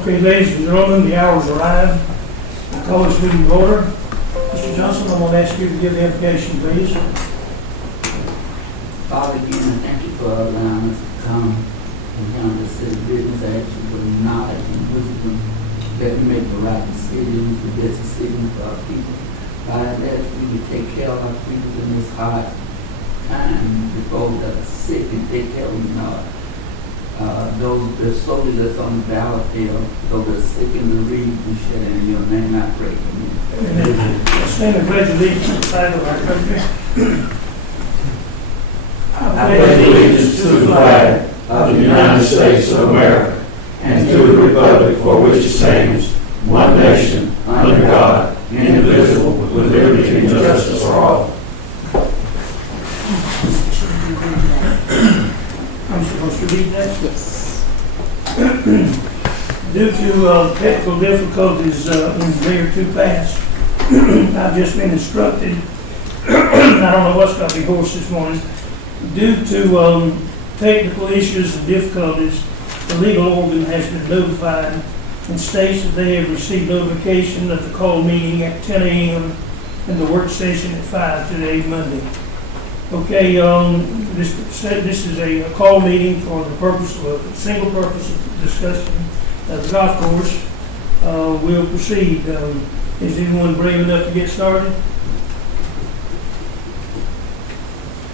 Okay, ladies and gentlemen, the hour's arrived. I call this meeting to order. Mr. Johnson, I'm going to ask you to give the application, please. Father, again, thank you for allowing us to come and handle the city business action with knowledge and wisdom that we make the right decisions, the best decisions for our people. God, I ask you to take care of our people in this hard time, before the sick and take care of them. The soldiers that's on the battlefield, those that are sick in the reed, we shall in your name I pray. Amen. Stand and pledge allegiance to the flag of our country. I pledge allegiance to the flag of the United States of America and to the republic for which it stands, one nation, under God, indivisible, with liberty and justice for all. I'm supposed to read that? Yes. Due to technical difficulties in year two past, I've just been instructed, I don't know what's going to be hoarse this morning, due to technical issues and difficulties, the legal organ has been notified and states that they have received notification of the call meeting at 10 a.m. and the work session at 5 today, Monday. Okay, this is a call meeting for the purpose of a single purpose of discussing the golf course. We'll proceed. Is anyone brave enough to get started?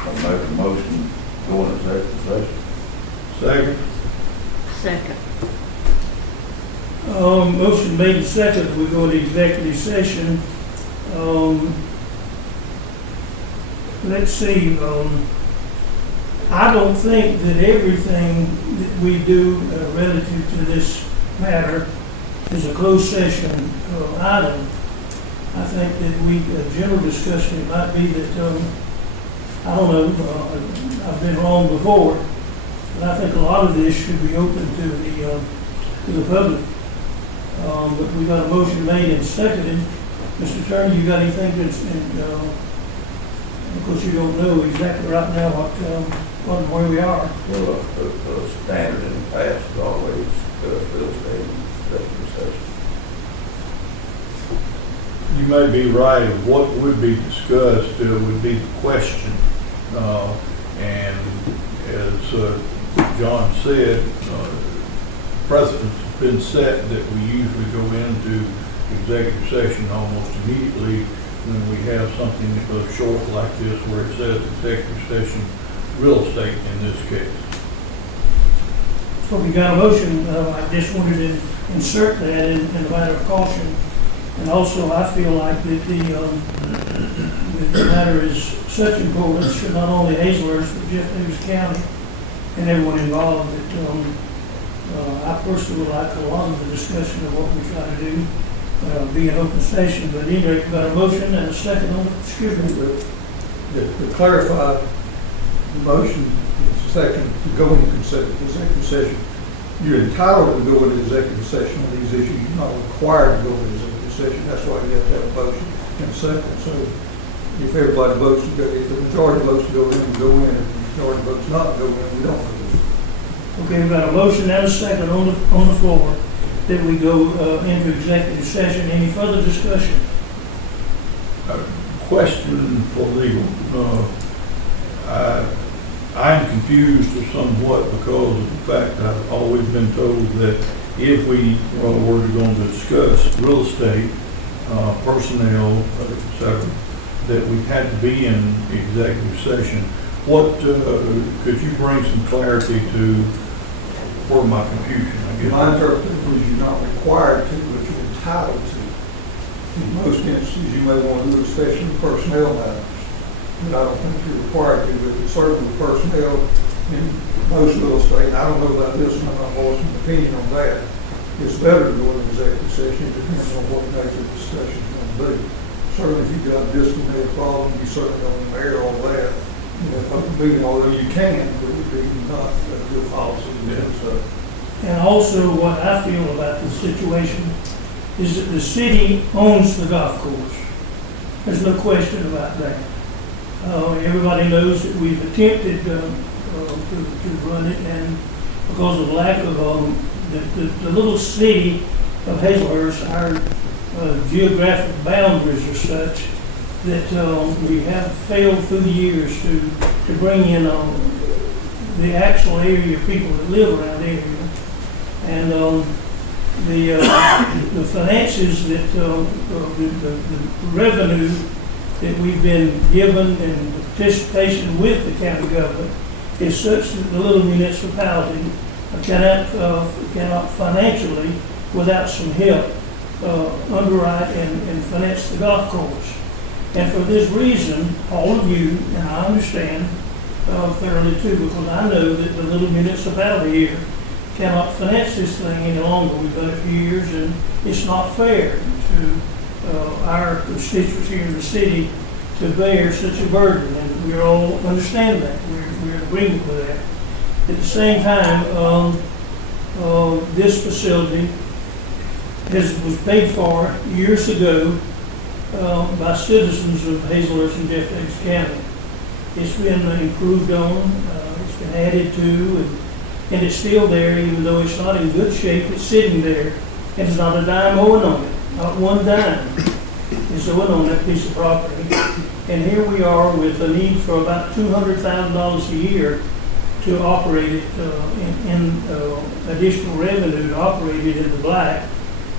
I'll make a motion, go into executive session. Second. Motion made and seconded. We go into executive session. Let's see. I don't think that everything that we do relative to this matter is a closed session item. I think that a general discussion, it might be that, I don't know, I've been wrong before, but I think a lot of this should be open to the public. But we got a motion made and seconded. Mr. Turner, you got anything that's, of course you don't know exactly right now what and where we are. Well, the standard in the past is always real estate and executive session. You may be right. What would be discussed would be the question. And as John said, precedents have been set that we usually go into executive session almost immediately when we have something that goes short like this where it says executive session real estate in this case. So we got a motion. I just wanted to insert that in a matter of caution. And also, I feel like that the matter is such importance to not only Hazelhurst, but Jeff Davis County and everyone involved that I personally would like a lot of the discussion of what we try to do be an open session. But anyway, we've got a motion and a second on it. Excuse me. To clarify the motion, second, to go into executive session. You're entitled to go into executive session on these issues. You're not required to go into executive session. That's why you have to have a motion and a second. So if everybody votes to go, if the majority votes to go in, we go in. If the majority votes not to go in, we don't go in. Okay, we've got a motion and a second on the floor that we go into executive session. Any further discussion? Question for legal. I'm confused somewhat because of the fact that I've always been told that if we were going to discuss real estate, personnel, etc., that we had to be in executive session. What could you bring some clarity to for my confusion? I guess. My interpretation is you're not required to, but you're entitled to. In most instances, you may want to do it, especially in personnel matters. But I don't think you're required to, but certainly personnel in most real estate, and I don't know about this, and I'm not voicing an opinion on that. It's better to go into executive session, depending on what the nature of the discussion is going to be. Certainly, if you've got a disciplinary problem, you certainly don't air all that. You know, open meeting, although you can, but it would be not a good policy to do so. And also, what I feel about this situation is that the city owns the golf course. There's no question about that. Everybody knows that we've attempted to run it, and because of lack of the little city of Hazelhurst, our geographic boundaries are such that we have failed through the years to bring in the actual area of people that live around the area. And the finances that, the revenue that we've been given and the participation with the county government is such that the little municipality cannot financially, without some help, underwrite and finance the golf course. And for this reason, all of you, and I understand thoroughly too, because I know that the little municipality here cannot finance this thing any longer. We've done it for years, and it's not fair to our constituents here in the city to bear such a burden, and we all understand that. We're in agreement with that. At the same time, this facility was paid for years ago by citizens of Hazelhurst and Jeff Davis County. It's been improved on, it's been added to, and it's still there, even though it's not in good shape. It's sitting there, and there's not a dime owing on it. Not one dime is owing on that piece of property. And here we are with a need for about $200,000 a year to operate it in additional revenue to operate it in the black.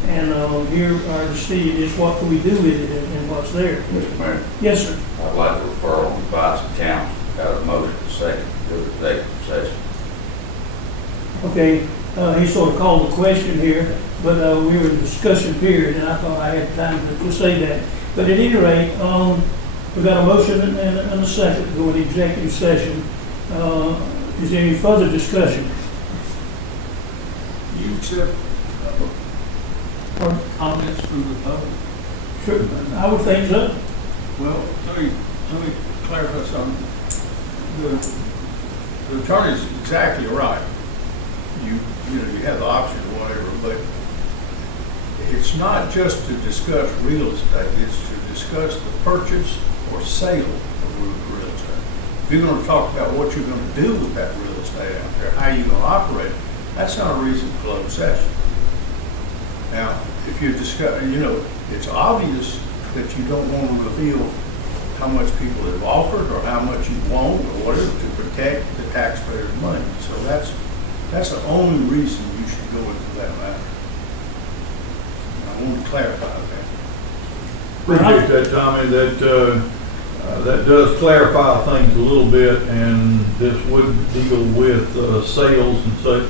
And here our decision is what can we do with it and what's there. Mr. Mayor, Yes, sir. I'd like to refer on advice of council, got a motion second, to go to executive session. Okay, he sort of called the question here, but we were in discussion period, and I thought I had time to say that. But at any rate, we've got a motion and a second to go into executive session. Is there any further discussion? You accept comments from the public? Sure, I would think so. Well, let me clarify something. The attorney's exactly right. You have the option or whatever, but it's not just to discuss real estate, it's to discuss the purchase or sale of real estate. If you're going to talk about what you're going to do with that real estate out there, how you're going to operate, that's not a reason for closed session. Now, if you discuss, it's obvious that you don't want to reveal how much people have offered or how much you want or whatever to protect the taxpayers' money. So that's the only reason you should go into that matter. I want to clarify that. Appreciate that, Tommy. That does clarify things a little bit, and this would deal with sales and such.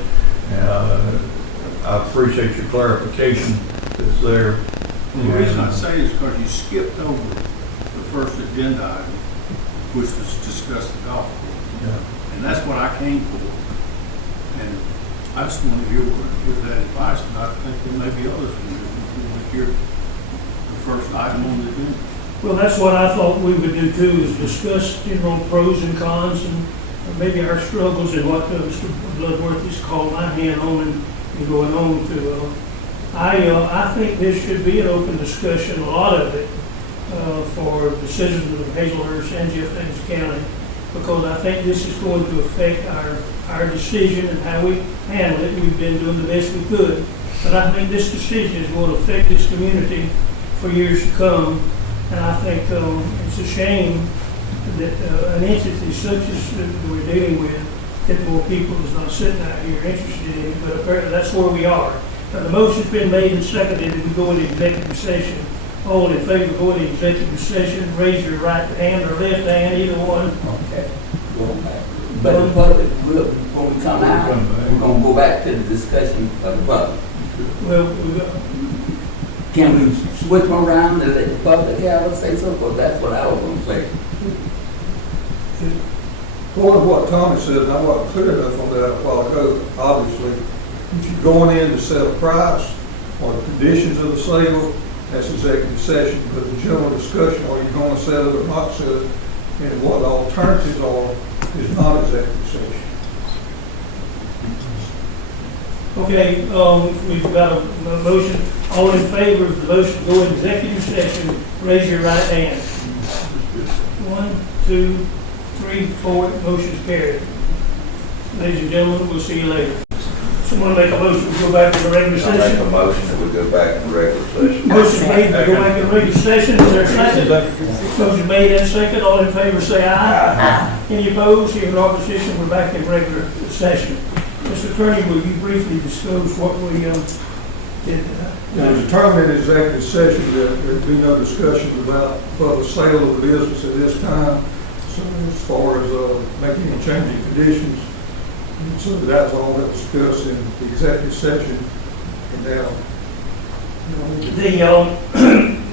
I appreciate your clarification that's there. The reason I say is because you skipped over the first agenda item, which was to discuss the golf course. Yeah. And that's what I came for. And I just want to hear that advice, and I think there may be others who would hear the first item on the agenda. Well, that's what I thought we would do too, is discuss, pros and cons and maybe our struggles and what Mr. Bloodworth has called my hand on and going on to. I think there should be an open discussion, a lot of it, for the citizens of Hazelhurst and Jeff Davis County, because I think this is going to affect our decision and how we handle it. We've been doing the best we could, but I think this decision is going to affect this community for years to come. And I think it's a shame that an entity such as we're dealing with, that more people is not sitting out here interested in it, but apparently that's where we are. The motion's been made and seconded that we go into executive session. All in favor of going into executive session, raise your right hand or left hand, either one. Okay. But the public, when we come out, we're going to go back to the discussion of the public. Well, Can we switch them around and let the public have a say so? Because that's what I was going to say. Going to what Tommy said, and I wasn't clear enough on that a while ago, obviously, if you're going in to set a price or the conditions of the sale, that's executive session, but the general discussion, are you going to sell it or not sell it, and what the alternatives are, is not executive session. okay, we've got a motion. All in favor of the motion to go into executive session, raise your right hand. 1, 2, 3, 4, motion's carried. Ladies and gentlemen, we'll see you later. Someone make a motion to go back to the regular I make session. a motion that we go back in regular session. Motion made to go back to the regular session, is there a second? Motion made and second, all in favor say aye. Any opposed, hearing no opposition, we're back in regular session. Mr. Attorney, will you briefly disclose what we did? It was determined in executive session that there'd be no discussion about the sale of the business at this time. So as far as making any changing conditions, and so that's all that was discussed in the executive session. And now,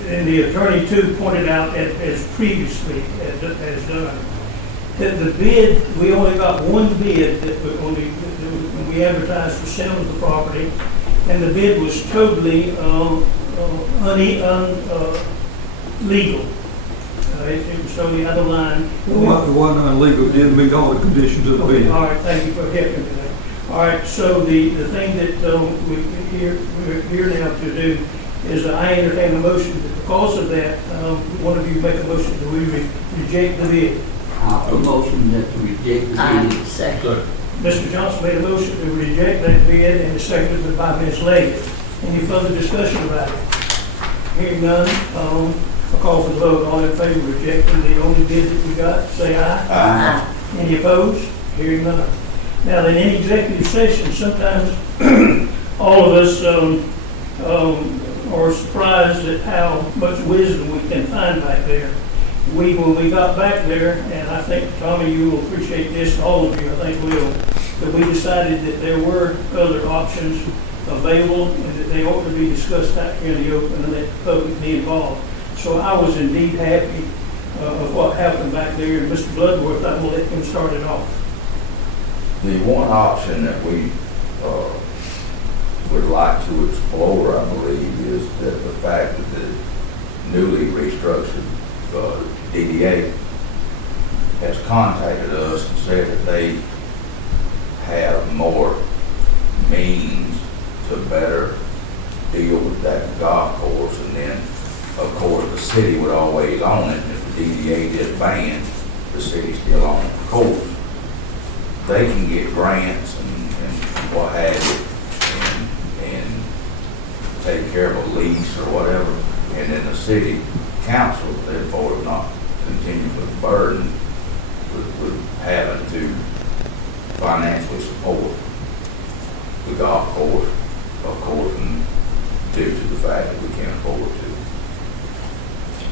And the attorney too pointed out, as previously has done, that the bid, we only got one bid when we advertised for sale of the property, and the bid was totally illegal. It was totally out of line. the one illegal did meet all the conditions of the Okay, bid. all right, thank you for helping me there. All right, so the thing that we're here now to do is I entertain a motion that because of that, one of you make a motion that we reject the bid. I'll motion that to reject the bid. So, Mr. Johnson made a motion to reject that bid and it's seconded by Ms. Leggett. Any further discussion about it? Hearing none, I'll call for the vote. All in favor of rejecting the only bid that we got, say aye. Aye. Any opposed? Hearing none. Now, in any executive session, sometimes all of us are surprised at how much wisdom we can find back there. When we got back there, and I think, Tommy, you will appreciate this, and all of you, I think will, that we decided that there were other options available and that they ought to be discussed out here in the open and let the public be involved. So I was indeed happy of what happened back there, and Mr. Bloodworth, I'm going to let him start it off. The one option that we would like to explore, I believe, is that the fact that the newly restructured DDA has contacted us and said that they have more means to better deal with that golf course, and then, of course, the city would always own it. If the DDA did ban, the city still owns the course. They can get grants and what have you, and take care of a lease or whatever, and then the city council, therefore, not continue with the burden with having to financially support the golf course, of course, and due to the fact that we can't afford to.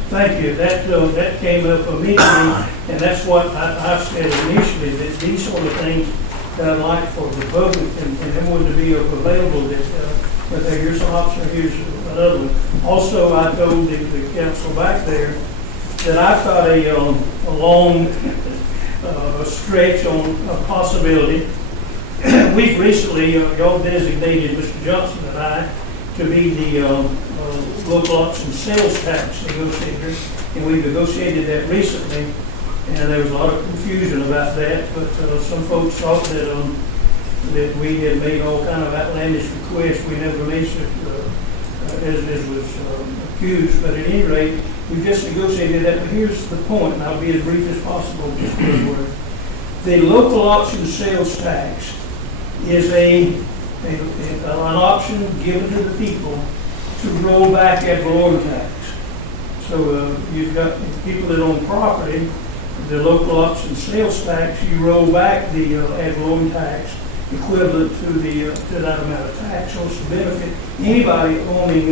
Thank you. That came up immediately, and that's what I said initially, that these sort of things that I'd like for the public and everyone to be available, that here's an option, here's another one. Also, I told the council back there that I've got a long stretch on a possibility. We've recently, y'all designated Mr. Johnson and I to be the local option sales tax negotiator, and we negotiated that recently, and there was a lot of confusion about that, but some folks thought that we had made all kind of outlandish requests. We never mentioned as was accused, but at any rate, we just negotiated that. But here's the point, and I'll be as brief as possible, Mr. Woodward. The local option sales tax is an option given to the people to roll back ad valorem tax. So you've got people that own property, the local option sales tax, you roll back the ad valorem tax equivalent to that amount of tax. So it's to benefit anybody owning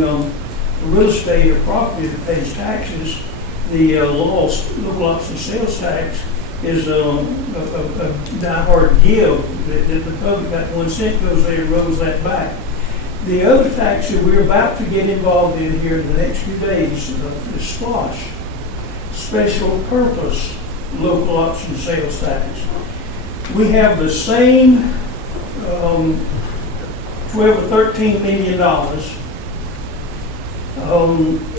real estate or property that pays taxes. The local option sales tax is a die-hard give that the public got 1 cent goes there and rolls that back. The other tax that we're about to get involved in here in the next few days is SPLOST, Special Purpose Local Option Sales Tax. We have the same 12 or $13 million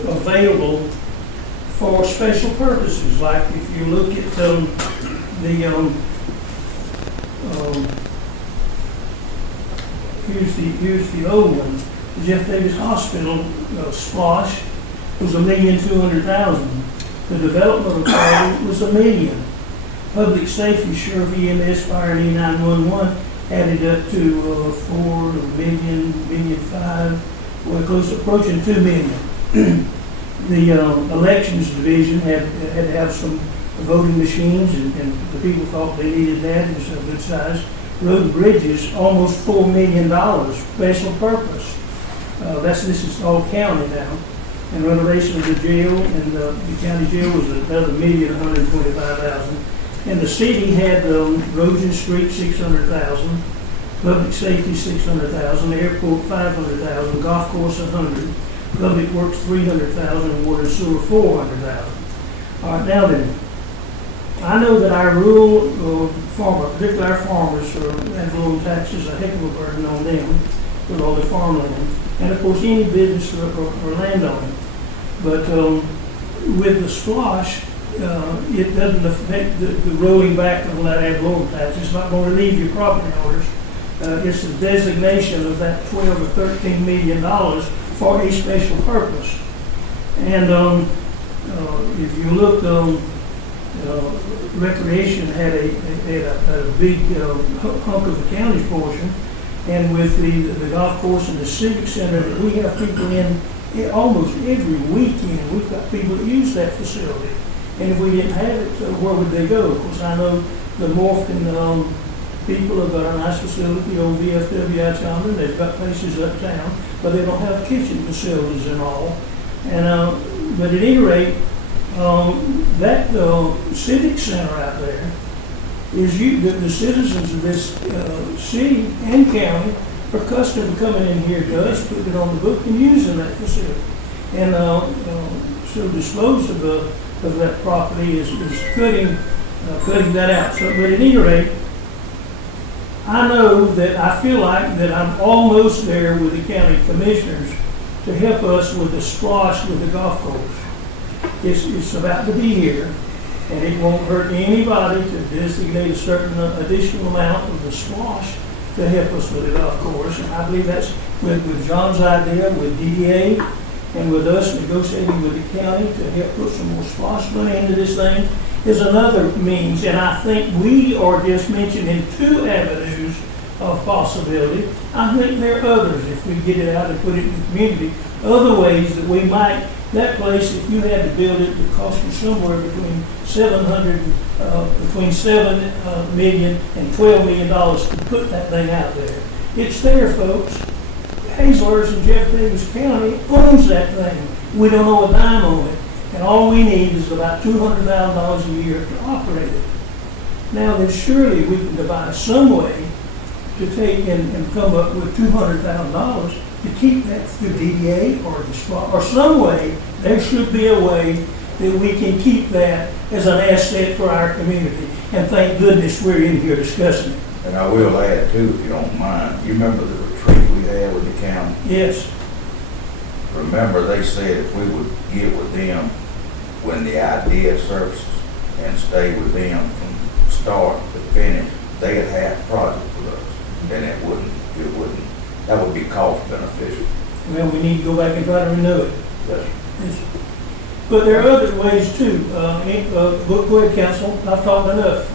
available for special purposes. Like if you look at here's the old one. The Jeff Davis Hospital SPLOST was $1,200,000. The development authority was $1 million. Public safety, sheriff, EMS, fire, and E911 added up to 4 million, million five, well, close approaching 2 million. The elections division had to have some voting machines, and the people thought they needed that. It was a good size. Road and bridges, almost $4 million, special purpose. This is all county now. And renovation of the jail, and the county jail was another $1,125,000. And the city had roads and streets, $600,000, public safety, $600,000, airport, $500,000, golf course, $100,000, public works, $300,000, and water and sewer, $400,000. All right, now then, I know that our rural farmer, particularly our farmers, have rural taxes, a heck of a burden on them with all the farmland, and of course any business or landowner. But with the splosh, it doesn't affect the rolling back of that ad valorem tax. It's not going to leave your property owners. It's a designation of that $12 or $13 million for a special purpose. And if you look, recreation had a big hunk of the county's portion, and with the golf course and the civic center that we have people in almost every weekend, we've got people that use that facility. And if we didn't have it, where would they go? Of course, I know the Morphin people have got a nice facility, old VFW out yonder, they've got places uptown, but they don't have kitchen facilities and all. And but at any rate, that civic center out there is the citizens of this city and county are accustomed to coming in here to us, putting it on the book and using that facility. And so dispose of that property is cutting that out. So, but at any rate, I know that I feel like that I'm almost there with the county commissioners to help us with the splosh with the golf course. It's about to be here, and it won't hurt anybody to designate a certain additional amount of the splosh to help us with the golf course. And I believe that's with John's idea, with DDA, and with us negotiating with the county to help put some more splosh money into this thing is another means. And I think we are just mentioning 2 avenues of possibility. I think there are others if we get it out and put it in the community. Other ways that we might, that place, if you had to build it, would cost you somewhere between $7 million and $12 million to put that thing out there. It's there, folks. Hazlers in Jeff Davis County owns that thing. We don't owe a dime on it. And all we need is about $200,000 a year to operate it. Now then surely we can devise some way to take and come up with $200,000 to keep that through DDA or the spot, or some way. There should be a way that we can keep that as an asset for our community. And thank goodness we're in here discussing it. And I will add too, if you don't mind, you remember the retreat we had with the county? Yes. Remember, they said if we would get with them when the idea surfaces and stay with them from start to finish, they'd have a project with us. Then it wouldn't, that would be cost beneficial. Well, we need to go back and try to renew it. Yes. Yes. But there are other ways too. Go ahead, Council. I've talked enough.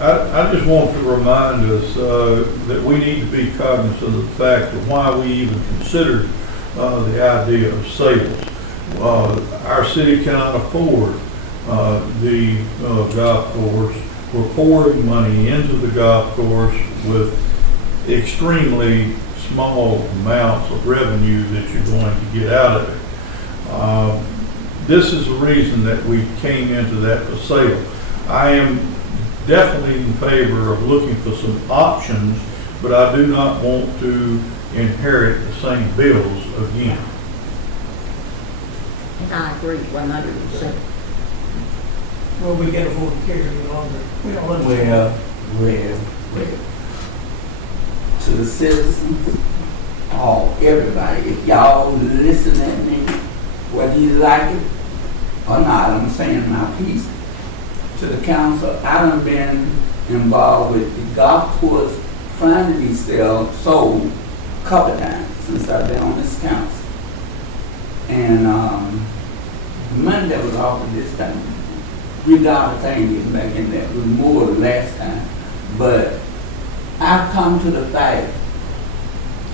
I just want to remind us that we need to be cognizant of the fact of why we even considered the idea of sales. Our city cannot afford the golf course. We're pouring money into the golf course with extremely small amounts of revenue that you're going to get out of it. This is the reason that we came into that for sale. I am definitely in favor of looking for some options, but I do not want to inherit the same bills again. And I agree 100%. Well, we can't afford to carry it any longer. We don't understand. Well. To the citizens, everybody, if y'all listen at me, whether you like it or not, I'm saying my piece. To the council, I done been involved with the golf course trying to be sold a couple times since I've been on this council. And the money that was offered this time, $3 thing getting back in there was more than last time. But I've come to the fact,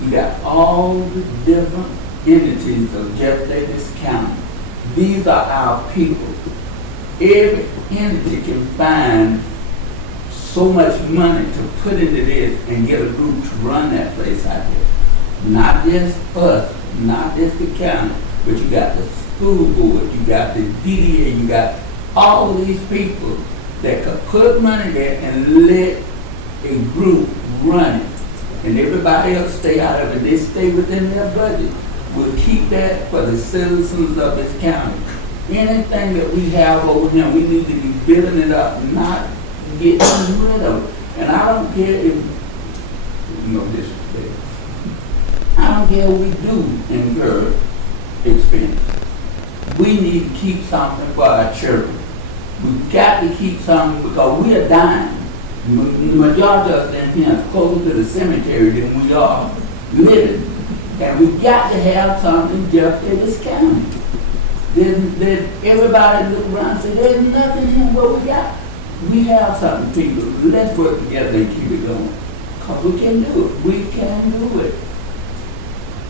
you got all the different entities of Jeff Davis County. These are our people. Every entity can find so much money to put into this and get a group to run that place out there. Not just us, not just the county, but you got the school board, you got the DDA, you got all of these people that could put money there and let a group run it. And everybody else stay out of it. They stay within their budget. We'll keep that for the citizens of this county. Anything that we have over here, we need to be building it up, not getting rid of it. And I don't care if, no disrespect, I don't care what we do incur expense. We need to keep something for our children. We've got to keep something because we are dying. The majority of us in here are closer to the cemetery than we are living. And we've got to have something just in this county. Then everybody look around and say, there's nothing here but we got. We have something, people. Let's work together and keep it going. Because we can do it. We can do it.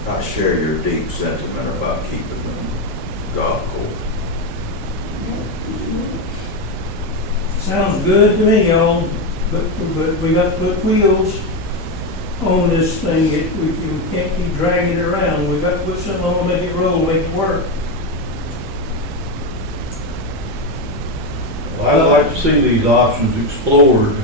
I share your deep sentiment about keeping the golf course. Sounds good to me, y'all, but we got to put wheels on this thing. We can't keep dragging it around. We got to put something on to make it roll, make it work. Well, I'd like to see these options explored.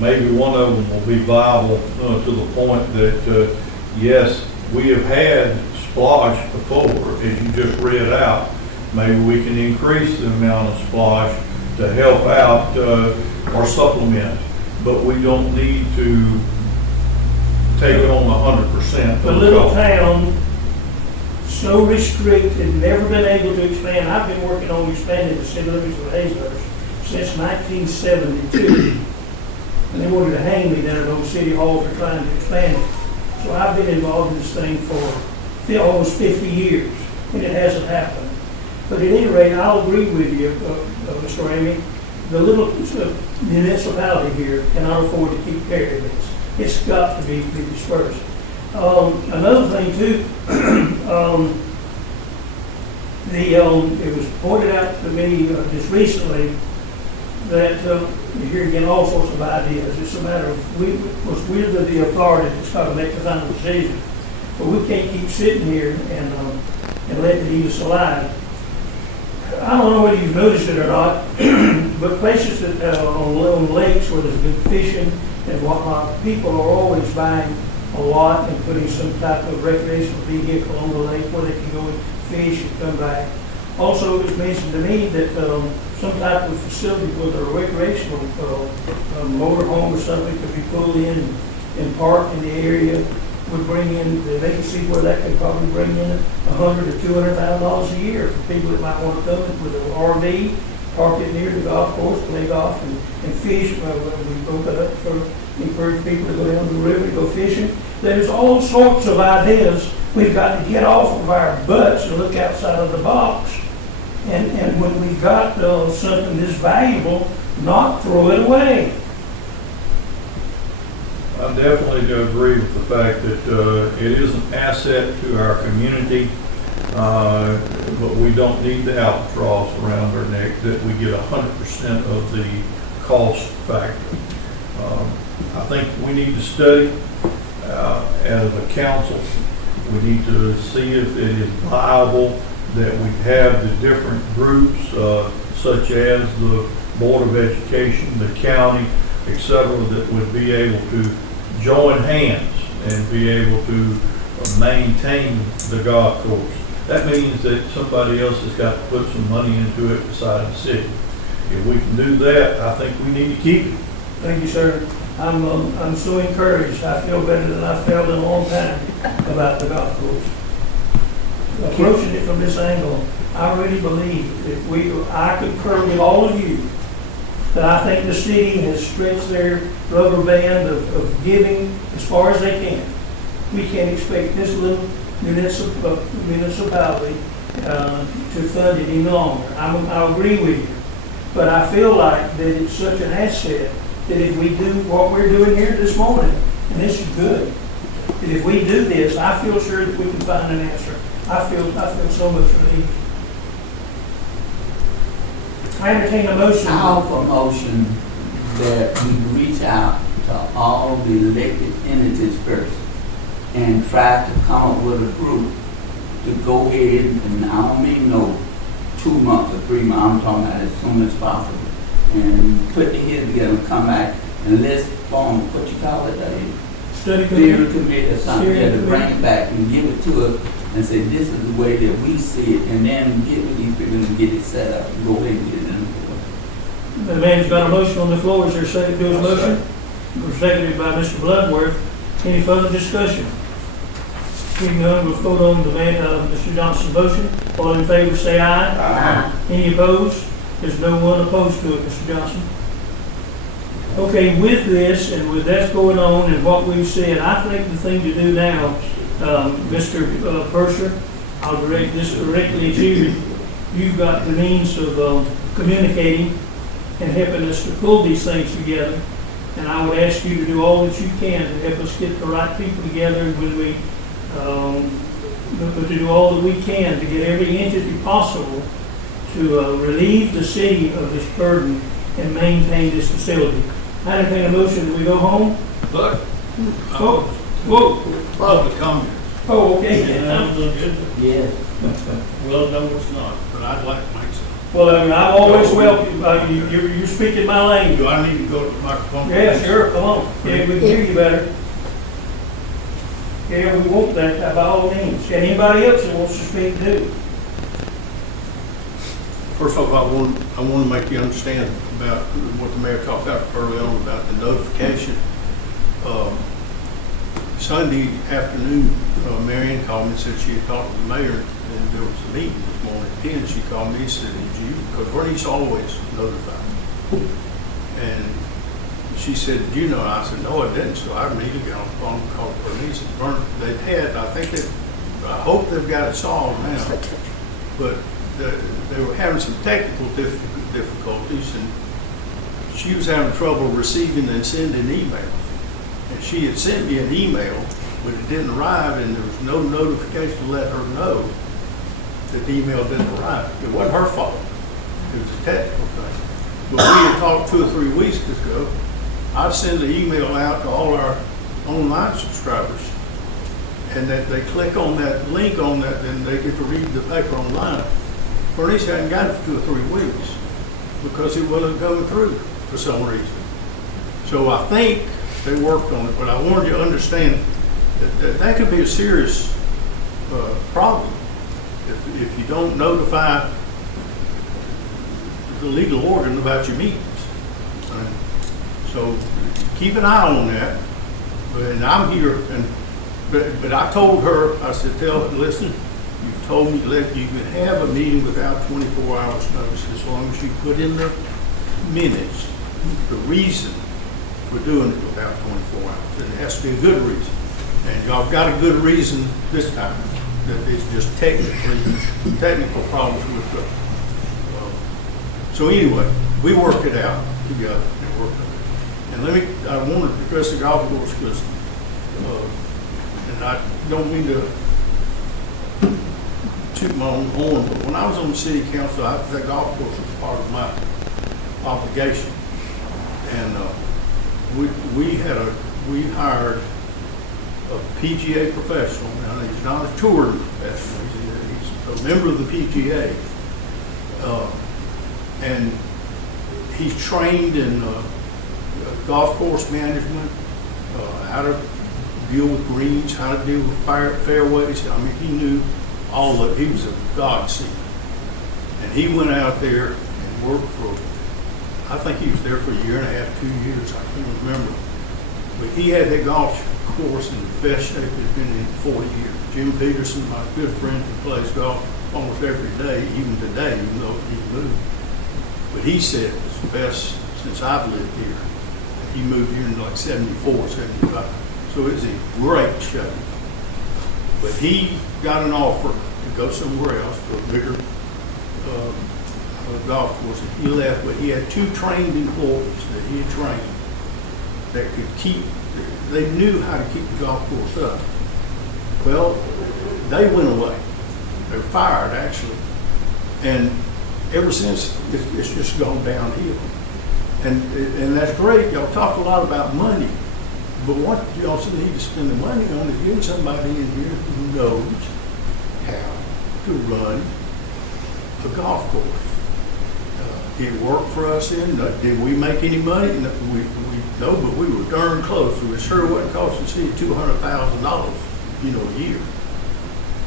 Maybe one of them will be viable to the point that, yes, we have had splosh before, as you just read out. Maybe we can increase the amount of splosh to help out or supplement, but we don't need to take it on 100%. The little town, so restricted, never been able to expand. I've been working on expanding the city limits of Hazlehurst since 1972. And they wanted to hang me down at Old City Hall for trying to expand it. So I've been involved in this thing for almost 50 years, and it hasn't happened. But at any rate, I'll agree with you, Mr. Ramey. The little municipality here cannot afford to keep carrying this. It's got to be dispersed. Another thing too, it was pointed out to me just recently that you're here getting all sorts of ideas. It's a matter of we're the authority that's got to make the final decision. But we can't keep sitting here and let it eat us alive. I don't know whether you've noticed it or not, but places that on lakes where there's been fishing and whatnot, people are always buying a lot and putting some type of recreational vehicle on the lake where they can go and fish and come back. Also, it was mentioned to me that some type of facility with a recreational motor home or something could be pulled in and parked in the area would bring in, they can see where that could probably bring in $100,000 to $200,000 a year for people that might want to come in with an RV, park it near the golf course, play golf and fish. We broke it up for encourage people to go down the river to go fishing. There's all sorts of ideas. We've got to get off of our butts and look outside of the box. And when we've got something this valuable, not throw it away. I definitely agree with the fact that it is an asset to our community, but we don't need the albatross around our neck that we get 100% of the cost factor. I think we need to study as a council. We need to see if it is viable that we have the different groups, such as the Board of Education, the county, etc., that would be able to join hands and be able to maintain the golf course. That means that somebody else has got to put some money into it beside the city. If we can do that, I think we need to keep it. Thank you, sir. I'm so encouraged. I feel better than I felt in a long time about the golf course. Approaching it from this angle, I really believe that I concur with all of you that I think the city has stretched their rubber band of giving as far as they can. We can't expect this little municipality to fund it any longer. I agree with you, but I feel like that it's such an asset that if we do what we're doing here this morning, and this is good, that if we do this, I feel sure that we can find an answer. I feel so much relief. I entertain a motion. I offer a motion that we reach out to all the elected entities first and try to come up with a group to go ahead, and I don't mean no 2 months or 3 months, I'm talking about as soon as possible. And put the head together and come back and let's form, what you call it, Study steering committee. committee or something, Steering to bring committee. it back and give it to us and say, this is the way that we see it, and then get with these people and get it set up and go ahead and get it in the board. The man's got a motion on the floor. Is there a second to his motion? Seconded by Mr. Bloodworth. Any further discussion? Hearing none, we'll vote on the man, Mr. Johnson's motion. All in favor, say aye. Aye. Any opposed? There's no one opposed to it, Mr. Johnson. Okay, with this and with that going on and what we've said, I think the thing to do now, Mr. Purser, I'll direct this directly at you. You've got the means of communicating and helping us to pull these things together. And I would ask you to do all that you can to help us get the right people together, and when we, to do all that we can to get every entity possible to relieve the city of this burden and maintain this facility. I entertain a motion that we go home. But, Whoa, whoa, public comment. oh, okay. Yes. Well, no, it's not, but I'd like to make some. Well, I mean, I'm always welcome, you're speaking my language. Do I need to go to the microphone? Yeah, sure, come on. Yeah, we can hear you better. Yeah, we want that by all means. And anybody else that wants to speak, do. First off, I want to make you understand about what the mayor talked about early on about the notification. Sunday afternoon, Marion called me and said she had talked to the mayor, and there was a meeting this morning at 10. She called me and said, "Did you?" Because Bernice always notified. And she said, "Did you know?" I said, "No, I didn't." So I immediately got on the phone and called Bernice and they'd had, I hope they've got it solved now, but they were having some technical difficulties, and she was having trouble receiving and sending emails. And she had sent me an email, but it didn't arrive, and there was no notification to let her know that the email didn't arrive. It wasn't her fault. It was a technical thing. But we had talked 2 or 3 weeks ago. I send an email out to all our online subscribers, and that they click on that link on that, then they get to read the paper online. Bernice hadn't got it for 2 or 3 weeks because it wasn't going through for some reason. So I think they worked on it, but I wanted you to understand that could be a serious problem if you don't notify the legal organ about your meetings. So keep an eye on that. And I'm here, but I told her, I said, listen, you told me that you can have a meeting without 24 hours notice as long as you put in the minutes the reason for doing it without 24 hours. And it has to be a good reason. And y'all got a good reason this time. That it's just technical problems with the. So anyway, we worked it out together. And I want to address the golf course because, and I don't mean to toot my own horn, but when I was on the city council, that golf course was part of my obligation. And we hired a PGA professional. Now he's not a touring professional; he's a member of the PGA, and he's trained in golf course management, how to deal with greens, how to deal with fairways. I mean, he knew all of it. He was a godsend. And he went out there and worked for, I think he was there for 1.5 years, 2 years, I can't remember. But he had that golf course in the best shape it's been in 40 years. Jim Peterson, my good friend who plays golf almost every day, even today, even though he moved. But he said it's the best since I've lived here. He moved here in like 74, 75. So it's in great shape. But he got an offer to go somewhere else to a bigger golf course. And he left, but he had 2 trained employees that he had trained that could keep, they knew how to keep the golf course up. Well, they went away. They were fired, actually. And ever since, it's just gone downhill. And that's great. Y'all talk a lot about money. But what you also need to spend the money on is getting somebody in here who knows how to run a golf course. It worked for us did we make any money? No, but we were darn close. It sure wasn't costing the city $200,000, a year.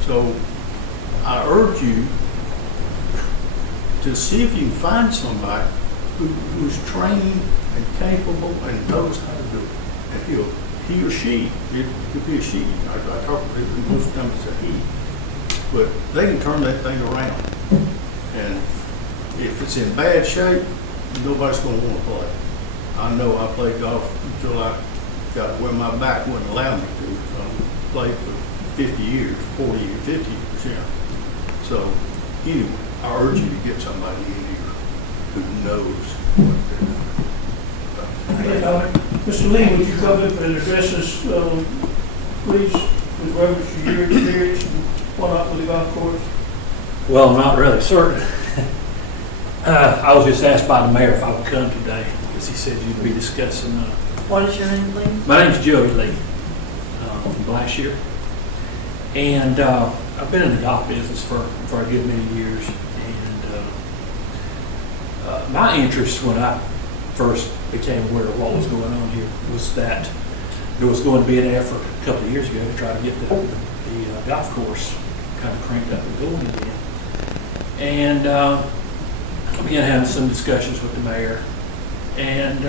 So I urge you to see if you can find somebody who's trained and capable and knows how to do it. And he or she, it could be a she. I talk to people, most times it's a he. But they can turn that thing around. And if it's in bad shape, nobody's going to want to play. I know I played golf until I got where my back wouldn't allow me to. Played for 50 years, 40 years, 50%. So anyway, I urge you to get somebody in here who knows what they're doing. Mr. Lee, would you come up and address us, please, with reference to your experience and whatnot with the golf course? Well, I'm not really certain. I was just asked by the mayor if I would come today, because he said you'd be discussing. What is your name, please? My name's Joey Lee, from Blackshear. And I've been in the golf business for a good many years. And my interest when I first became aware of what was going on here was that there was going to be an effort a couple of years ago to try to get the golf course kind of cranked up and going again. And I began having some discussions with the mayor. And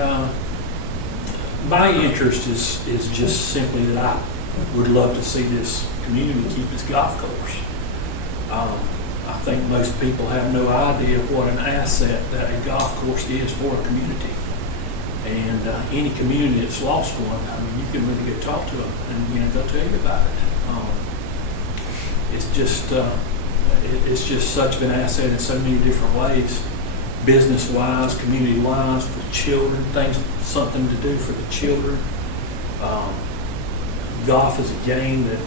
my interest is just simply that I would love to see this community keep its golf course. I think most people have no idea what an asset that a golf course is for a community. And any community that's lost one, I mean, you can really go talk to them and they'll tell you about it. It's just such an asset in so many different ways, business-wise, community-wise, for children, something to do for the children. Golf is a game that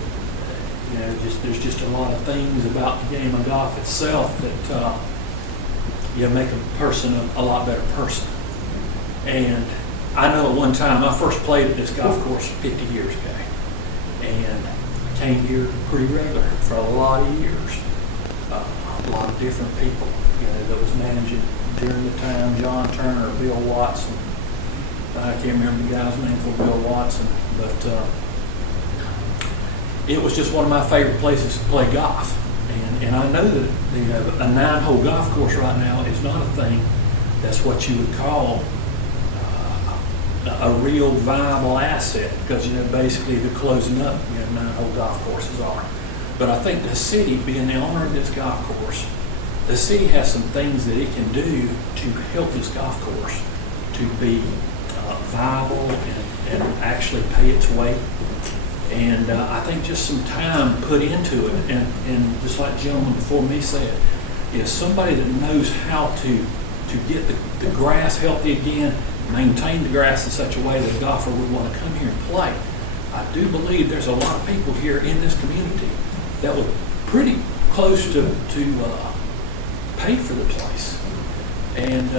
there's just a lot of things about the game of golf itself that make a person a lot better person. And I know at one time, I first played at this golf course 50 years ago, and I came here pretty regular for a lot of years. A lot of different people, that was managing during the time, John Turner, Bill Watson. I can't remember the guy's name for Bill Watson, but it was just one of my favorite places to play golf. And I know that a 9-hole golf course right now is not a thing that's what you would call a real viable asset, because basically they're closing up. 9-hole golf courses are. But I think the city, being the owner of this golf course, the city has some things that it can do to help this golf course to be viable and actually pay its way. And I think just some time put into it, and just like the gentleman before me said, is somebody that knows how to get the grass healthy again, maintain the grass in such a way that a golfer would want to come here and play. I do believe there's a lot of people here in this community that would pretty close to pay for the place. And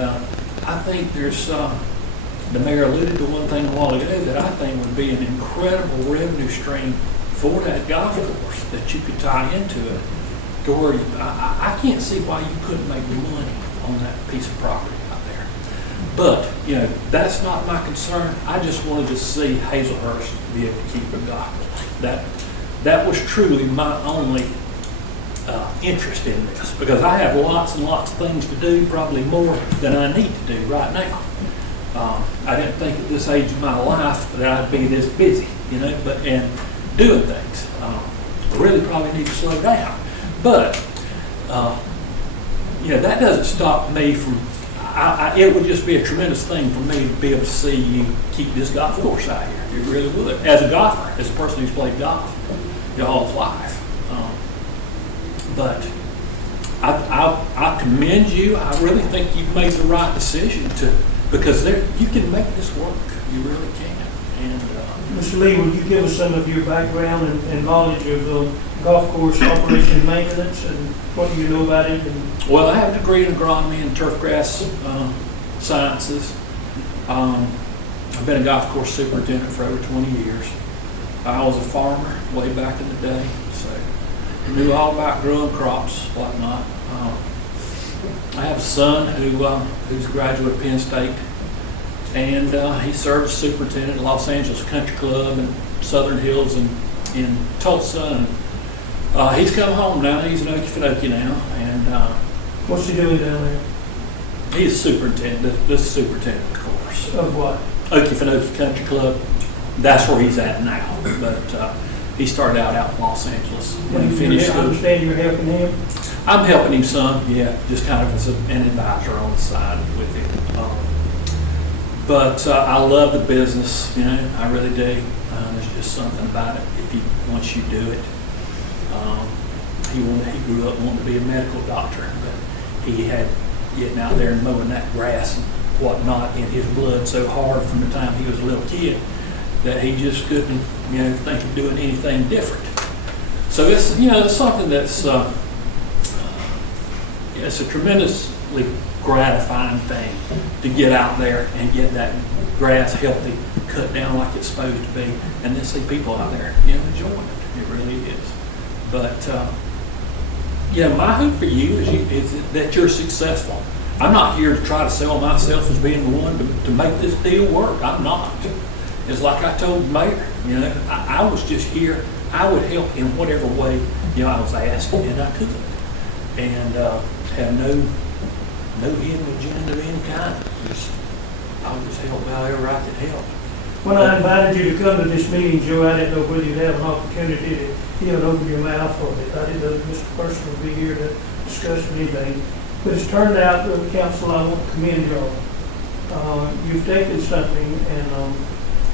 I think there's, the mayor alluded to one thing a while ago that I think would be an incredible revenue stream for that golf course that you could tie into it, to where I can't see why you couldn't make money on that piece of property out there. But, that's not my concern. I just wanted to see Hazelhurst be able to keep a golf course. That was truly my only interest in this, because I have lots and lots of things to do, probably more than I need to do right now. I didn't think at this age of my life that I'd be this busy, and doing things. I really probably need to slow down. But, that doesn't stop me from, it would just be a tremendous thing for me to be able to see you keep this golf course out here. It really would. As a golfer, as a person who's played golf all his life. But I commend you. I really think you've made the right decision because you can make this work. You really can. And, Mr. Lee, would you give us some of your background and knowledge of golf course operation and maintenance, and what do you know about it? And well, I have a degree in agronomy and turf grass sciences. I've been a golf course superintendent for over 20 years. I was a farmer way back in the day, so I knew all about growing crops, whatnot. I have a son who's a graduate of Penn State, and he served as superintendent at Los Angeles Country Club and Southern Hills in Tulsa. And he's come home now. He's in Okefenokee now, and what's he doing down there? he's superintendent. The superintendent, of course. Of what? Okefenokee Country Club. That's where he's at now. But he started out in Los Angeles when he finished I school. understand you're helping him? I'm helping him some, yeah, just kind of as an advisor on the side with him. But I love the business, you know, I really do. There's just something about it once you do it. He grew up wanting to be a medical doctor, but he had getting out there and mowing that grass and whatnot in his blood so hard from the time he was a little kid that he just couldn't, think of doing anything different. So it's, it's something that's, it's a tremendously gratifying thing to get out there and get that grass healthy, cut down like it's supposed to be, and then see people out there, enjoying it. It really is. But, my hope for you is that you're successful. I'm not here to try to sell myself as being the one to make this deal work. I'm not. It's like I told the mayor, I was just here. I would help in whatever way, I was asked, and I could. And have no hidden agenda of any kind. I would just help however I could help. When I invited you to come to this meeting, Joe, I didn't know whether you'd have an opportunity to open your mouth or it. I didn't know that Mr. Person would be here to discuss anything. But it's turned out that the council, I want to commend y'all. You've taken something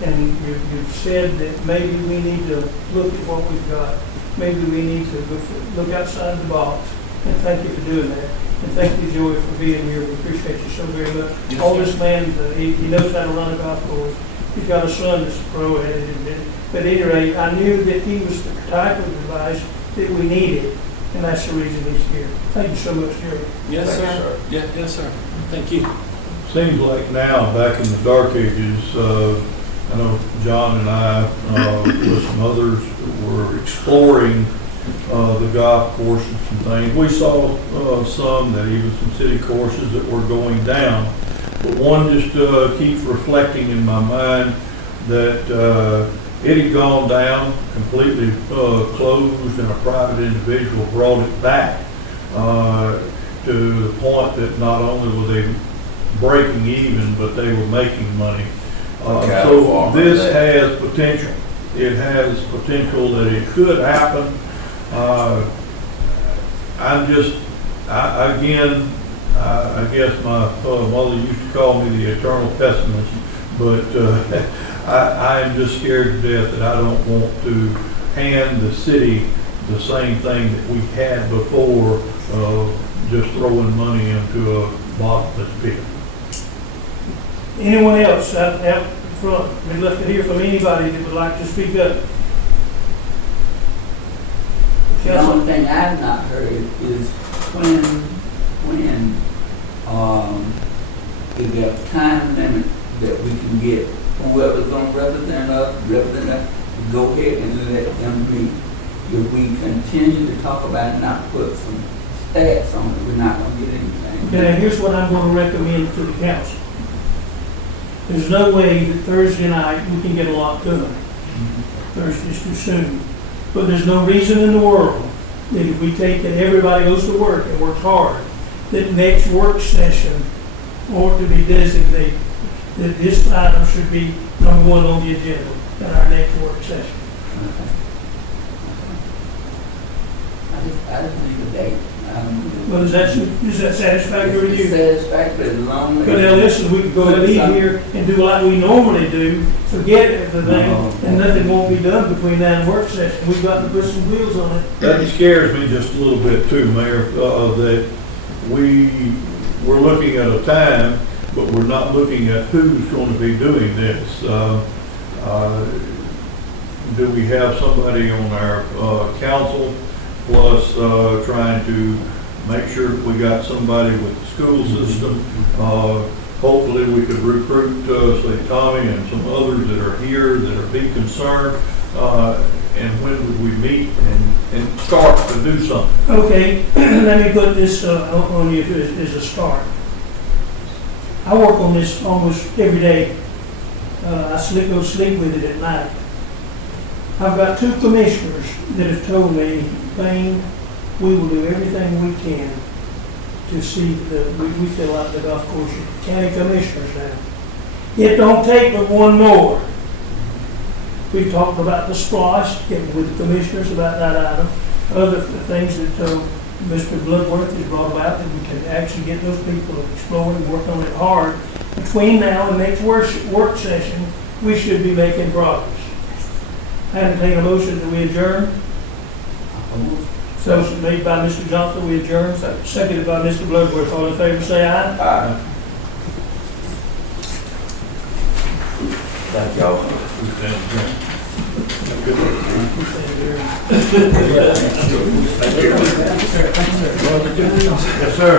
and you've said that maybe we need to look at what we've got. Maybe we need to look outside the box. And thank you for doing that. And thank you, Joey, for being here. We appreciate you so very much. Yes, All sir. this man, he knows how to run a golf course. He's got a son that's a pro at it. But at any rate, I knew that he was the type of advice that we needed. And that's the reason he's here. Thank you so much, Joey. Yes, Thank you, sir. sir. Yeah, yes, sir. Thank you. Seems like now, back in the dark ages, I know John and I, with some others, were exploring the golf courses and things. We saw some that even some city courses that were going down. But one just keeps reflecting in my mind that it had gone down, completely closed, and a private individual brought it back to the point that not only were they breaking even, but they were making money. So this has potential. It has potential that it could happen. I guess my mother used to call me the eternal pessimist, but I am just scared to death that I don't want to hand the city the same thing that we had before, just throwing money into a bottomless pit. Anyone else out front? We'd love to hear from anybody that would like to speak up. The Council? only thing I've not heard is when is there a time limit that we can get whoever's gonna represent us, to go ahead and let them meet. If we continue to talk about it, not put some stats on it, we're not gonna get anything. Okay, now here's what I'm going to recommend to the council. There's no way that Thursday night we can get a lot done. Thursday's too soon. But there's no reason in the world that if we take and everybody goes to work and works hard, that next work session ought to be designated, that this item should be number one on the agenda at our next work session. I just need a date. But is that satisfactory to you? Satisfactory as long as. But now listen, we could go and leave here and do like we normally do, forget everything, and nothing won't be done between now and work session. We've got to put some wheels on it. That scares me just a little bit too, Mayor, that we're looking at a time but we're not looking at who's going to be doing this. Do we have somebody on our council, plus trying to make sure that we got somebody with the school system? Hopefully we could recruit, say, Tommy and some others that are here that are big concerned. And when would we meet and start to do something? Okay, let me put this on you as a start. I work on this almost every day. I go sleep with it at night. I've got 2 commissioners that have told me, Wayne, we will do everything we can to see that we fill out the golf course. County commissioners now. It don't take but one more. We talked about the splash, getting with the commissioners about that item. Other things that Mr. Bloodworth has brought about, that we can actually get those people exploring, working on it hard. Between now and next work session, we should be making progress. I entertain a motion that we adjourn. So made by Mr. Johnson, we adjourn. Seconded by Mr. Bloodworth. All in favor, say aye. Aye. Thank y'all. Yes, sir.